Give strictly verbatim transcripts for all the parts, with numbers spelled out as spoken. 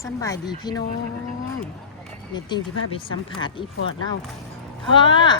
สบายดีพี่น้องเดี๋ยวติงที่พาไปสัมผัสอีพอร์ตเราพ่อ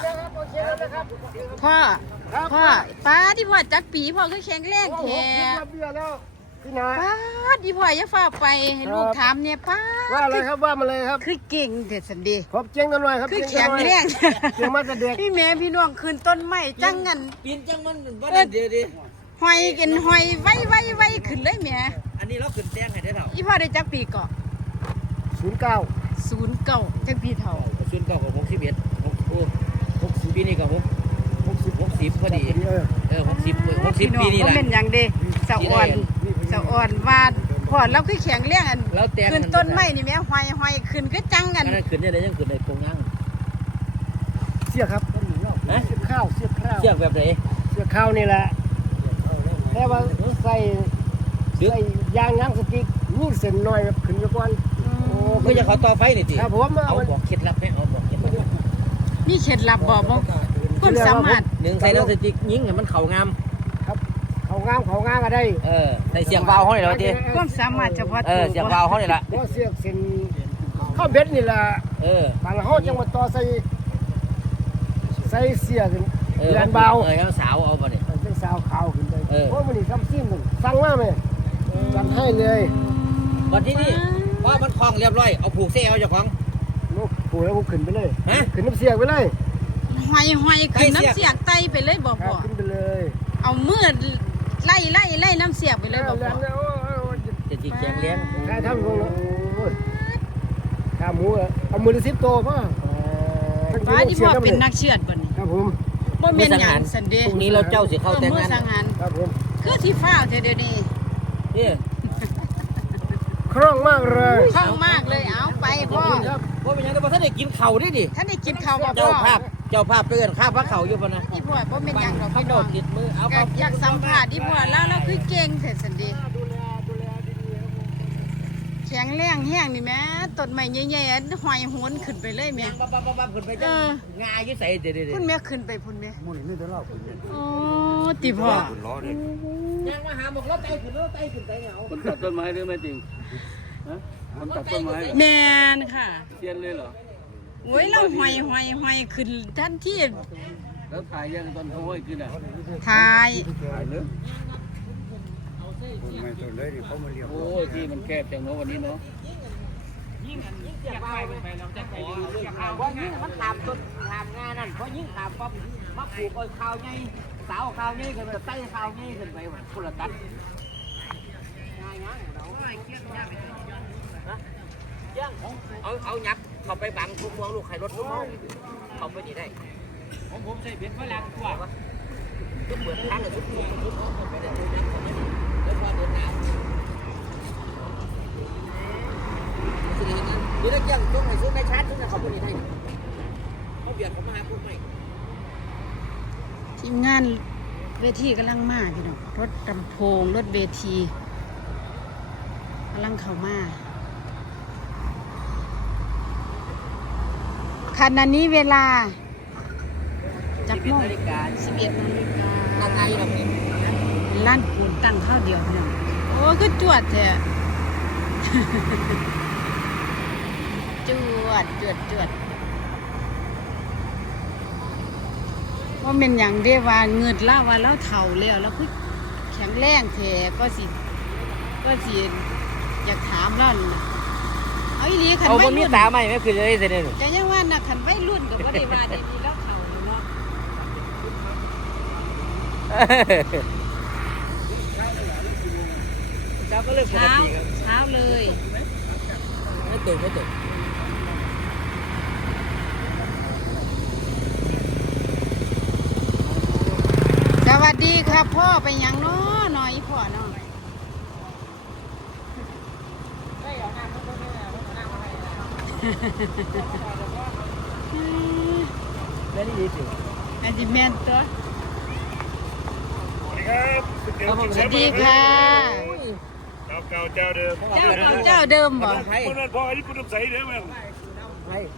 พ่อพ่อป้าที่พ่อจักปีพ่อก็แข็งแรงแท้ป้าที่พ่ออย่าฝากไปให้ลูกถามเนี่ยป้าว่าอะไรครับว่ามาเลยครับคือเก่งเด็ดสันดีผมเจ๊งกันหน่อยครับคือแข็งแรงเจ๊งมาแต่เด็กพี่แม่พี่น้องคืนต้นไม้จังงันปีนจังมันบ่ได้เดี๋ยวดิหอยกินหอยไว้ไว้ไว้ขึ้นเลยแม่อันนี้เราขึ้นแต้งให้ได้เท่าอีพ่อได้จักปีเกาะศูนย์เก้าศูนย์เก้าจักปีเท่าศูนย์เก้ากับหกสิบเอ็ดหกโอ้หกสิบปีนี้กับหกหกสิบหกสิบพอดีเออเออหกสิบหกสิบปีนี่แหละเป็นอย่างเดีสะอ่อนสะอ่อนวาดพอเราคือแข็งแรงอันแล้วแต้งขึ้นต้นไม้นี่แม่หอยหอยขึ้นก็จังกัอันนนั้นขึ้นได้เลยยังขึ้นได้โครงย่างเสียครับเสียข้าวเสียข้าวเชือกแบบไหนเสียข้าวนี่แหละแต่ว่าใส่ใส่ยางน้ำสติ๊กนี่เส้นน้อยแบบขึ้นไปก่อนโอ้ก็จะเขาต่อไฟนี่ติครับผมเอาบอกเคล็ดลับให้เอาบอกเคล็ดลับนี่เคล็ดลับบอกบ่คนสามารถหนึ่งใส่น้ำสติ๊กยิงให้มันเข่างามครับเขางามเขางามก็ได้เออใส่เสียงวาวห้อยแล้วทีความสามารถเฉพาะเอตัวอเสียงวาวห้อยนี่ละก็เสียเส้นข้าวเบ็ดนี่แหละเออบางห้องจังหวัดต่อใส่ใส่เสียกันเออเดือนเบาเออเอาสาวเอาบ่เนี่ยเป็นสาวขาวขึ้นไปเออเพราะมันนี่ทำซิ่งสั่งมาไหมสั่งให้เลยวันที่นี่ว่ามันคล้องเรียบร้อยเอาผูกเส้เอาเจ้าของลูกปู่แล้วผมขึ้นไปเลยฮะขึ้นน้ำเสียกไปเลยหอยหอยขึ้นน้ำเสียกไตไปเลยบอกครับบ่ขึ้นไปเลยเอามือไล่ไล่ไล่น้ำเสียกไปเลยบอกแล้บ่วโอ้โหจะจีแกงเลี้ยงใครทำลงแล้วโอ้ยข้าหมูอะเอามือละสิบตัวพ่อป้าที่พ่อเป็นนักเชือดบ่นี่ครับผมบ่แม่นหยังสันเดพรุ่งนี้เราเจ้าสิเข้าแต่งมื้องานสังหารครับผมคือที่ฟ้าวเดี๋ยวนี้นี่คล่องมากเลยคล่องมากเลยเอาไปพ่อครับว่าเป็นยังไงบ่ท่านได้กินเข่าดิดิท่านได้กินข้าวบ่เจ้าพ่อภาพเจ้าภาพเตือนข้าพระเข่าอยู่ปะนะที่พ่อบ่แม่นหยังดอกเขาพี่โดน้อดงติดมือเอาก็อยากสัมภาษณ์ที่พ่อแล้วเราคือเก่งแท้สันเดดูแลดูแลดีๆครับผมแข็งแรงแห้งนี่แม่ต้นไม้ใหญ่ๆหอยโหนขึ้นไปเลยแม่ปั๊บปั๊บปั๊บปั๊บขึ้นไปจังงาอยู่ใส่เด็ดเด็ดคุณแม่ขึ้นไปพุ่นแม่มูนี่นี่จะเล่าขึ้นเนี่ยโอ้ติพ่อยังมาหาบอกรถไต่ขึ้นรถไต่ขึ้นไปเนี่ยเอาคนตัดต้นไม้หรือไม่จริงฮะคนตัดต้นไม้เหรอแม่นค่ะเซียนเลยเหรอโอ้ยเราหอยหอยหอยขึ้นทันทีแล้วถ่ายยังตอนเขาห้อยขึ้นอ่ะทายถ่ายเลยโอ้ยที่มันแคบจังเนาะวันนี้เนาะว่ายิ่งมันตามต้นตามงานนั่นเพราะยิ่งตามปั๊บมาปลูกเอาข้าวใหญ่สาวข้าวใหญ่ขึ้นไปไต่ข้าวใหญ่ขึ้นไปคนละตัดเอาเอายับเข้าไปบังทุกเมืองลูกไข่รถทุกเมืองเข้าไปนี่ได้ของผมใส่เบ็ดฝรั่งกว่าทุกเมืองทางเลยทุกเมืองทุกเมืองไปได้ตัวยักษ์เข้าไปนี่แล้วพอเดินหนาวสิเห็นนั้นนี่ได้ยังช่วงไหนช่วงไหนชาร์จช่วงไหนเขาไปนี่ได้เขาเบียดเขามาหาพวกใหม่ทีมงานเวทีกำลังมาพี่น้องรถลำโพงรถเวทีกำลังเข้ามาขณะนี้เวลาจักโมงนาฬิกาสิบเอ็ดนาฬิกาตั้งไงเราเนี่ยร้านปูนตั้งข้าวเดียวพี่น้องโอ้ก็จวดแท้ จวดจวดจวดว่าเป็นอย่างเดียวว่าเงินล่าว่าแล้วเท่าแล้วแล้วคือแข็งแรงแท้ก็สิก็สิอยากถามแล้วนะเอาอีหลีขันเอาไว้คนมีรุ่นตาไหมไม่คือเลยเสร็จเลยจะยังว่านะขันไว้รุ่นกับว่าได้ว่าได้ดีแล้วเท่าอยู่เนาะเจ้าก็เลิกปกเช้าติครับเช้าเลยไม่ตื่นไม่ตื่นสวัสดีครับพ่อไปยังเนาะหน่อยพ่อเนาะไม่ได้ยินสิอันนี้แม่นตัวครับสวัสดีค่ะเจ้าเก่าเจ้าเดิมเจ้าของเจ้าเดิมบ่ไทยคนนั้นพออันนี้คุณต้องใส่เด้อแม่ไทย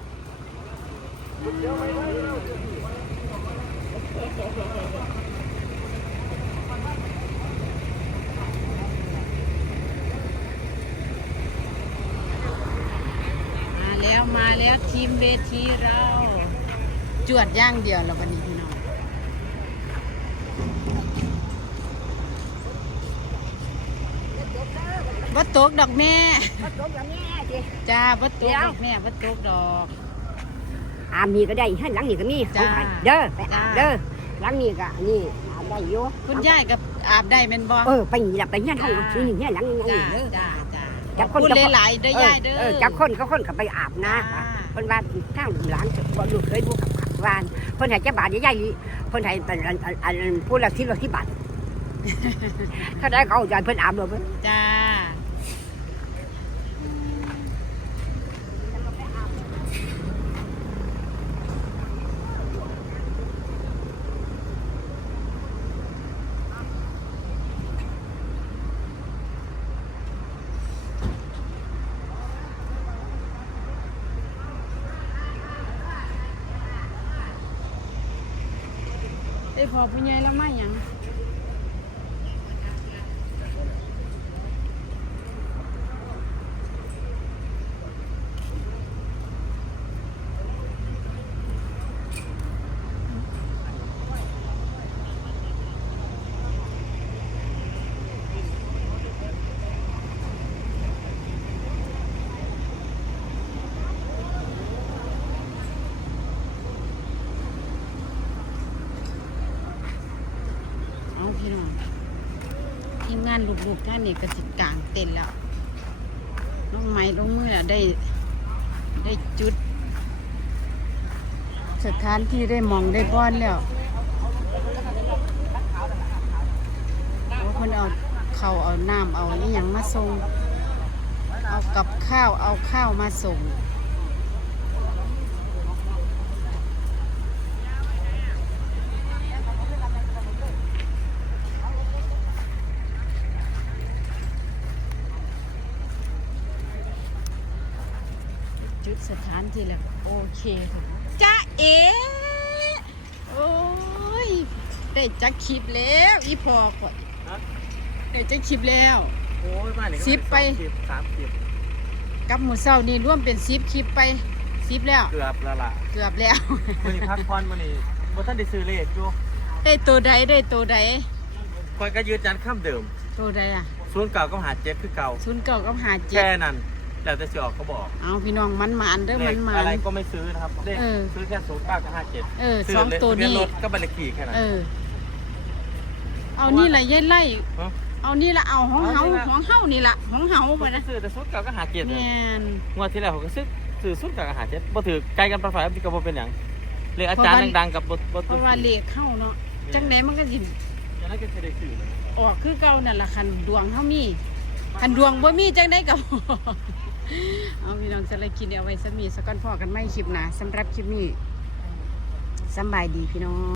แล้วมาแล้วทีมเวทีเราจวดย่างเดียวแล้ววันนี้พี่น้องบัตกดอกแม่มาตกแล้วแม่ดิจ้าบัตกดอกแม่บัตกดอกอามีก็ได้ให้หลังนี้ก็มีของไปเด้อไปอาบเด้อหลังนี้ก็นี่อาบได้อยู่คุณยายกับอาบได้เป็นบ่เออไปนี่ล่ะไปเนี่ยเท่านี้นี่เนี่ยหลังนี้จ้าเด้อจ้าจ้าจับคนพูดจับคนหลายๆเด้อยายเด้อเออจับคนเขาคนก็ไปอาบนะจ้าคนบ้านข้างหลานบ่ลูกเคยดูกับบ้านคนให้จับบาทใหญ่ๆคนให้เป็นอันอันผู้ละที่ละที่บาทถ้าได้เขาจะเพิ่นอาบเลยเพิ่นจ้าได้พอผู้ใหญ่แล้วมาหยัง เอาพี่น้องทีมงานลูกๆท่านนี่ก็สิกลางเต็นท์แล้วลงไม้ลงมือแล้วได้ได้จุด สถานที่ได้มองได้บ้อนแล้วโอ้คนเอาเขาวเอาน้ำเอาอหยังมาส่งเอากับข้าวเอาข้าวมาส่งจุดสถานที่แล้วโอเคค่ะจ้าเอ๋โอ้ยได้จักคลิปแล้วอีพอก่อนได้จักคลิปแล้วโอ้ยมาเนี่ยสิบไปสิบสามสิบกับหมูเศร้านี่ร่วมเป็นสิบคลิปไปสิบแล้วเกือบแล้วล่ะเกือบแล้วมื้อนี้พักผ่อนมื้อนี้บ่ทันได้ซื้อเลขอยู่ได้ตัวใดได้ตัวใดคอยก็ยืนยันคำเดิมตัวใดอ่ะศูนย์เก่าก็หาเจ็ดคือเก่าศูนย์เก้ากับหาเจ็ดแค่นั้นแล้วแต่สิออกเขาบอกเอาพี่น้องมันหมานเด้อเลมัขนหมาอะไรนก็ไม่ซื้อนะครับเลขเออซื้อแค่ศูนย์เก้ากับห้าเจ็ดเออซื้สองเลขตัวทะเบียนี้รถก็บัตรเลขขี่แค่นั้นเออ เอานี่ละยายไล่ฮะเอานี่ละเอาของเฮาเอานี่ล่ะของเฮานี่ละของเฮาไปนะซื้อแต่ศูนย์เก่าก็หาเจ็ดแมเลยนงวดที่แล้วผมก็ซื้อซื้อศูนย์เก่ากับหาเจ็ดบ่ถือไกลกันปลาฝ่ายก็บ่เป็นหยังเลขอาจารย์ดังๆกับบ่บ่เพราะว่าเลขเข้าเนาะจังไดมันก็สิอย่างนั้นก็จะได้ซื้อเลยออกคือเก่านั่นล่ะคันดวงเฮามีคันดวงบ่มีจังไดก็ บ่เอาพี่น้องจะเลยกินเอาไว้ซะมีสักก่อนพอกันไม่คลิปหน้าสำหรับคลิปนี้สำบายดีพี่น้อง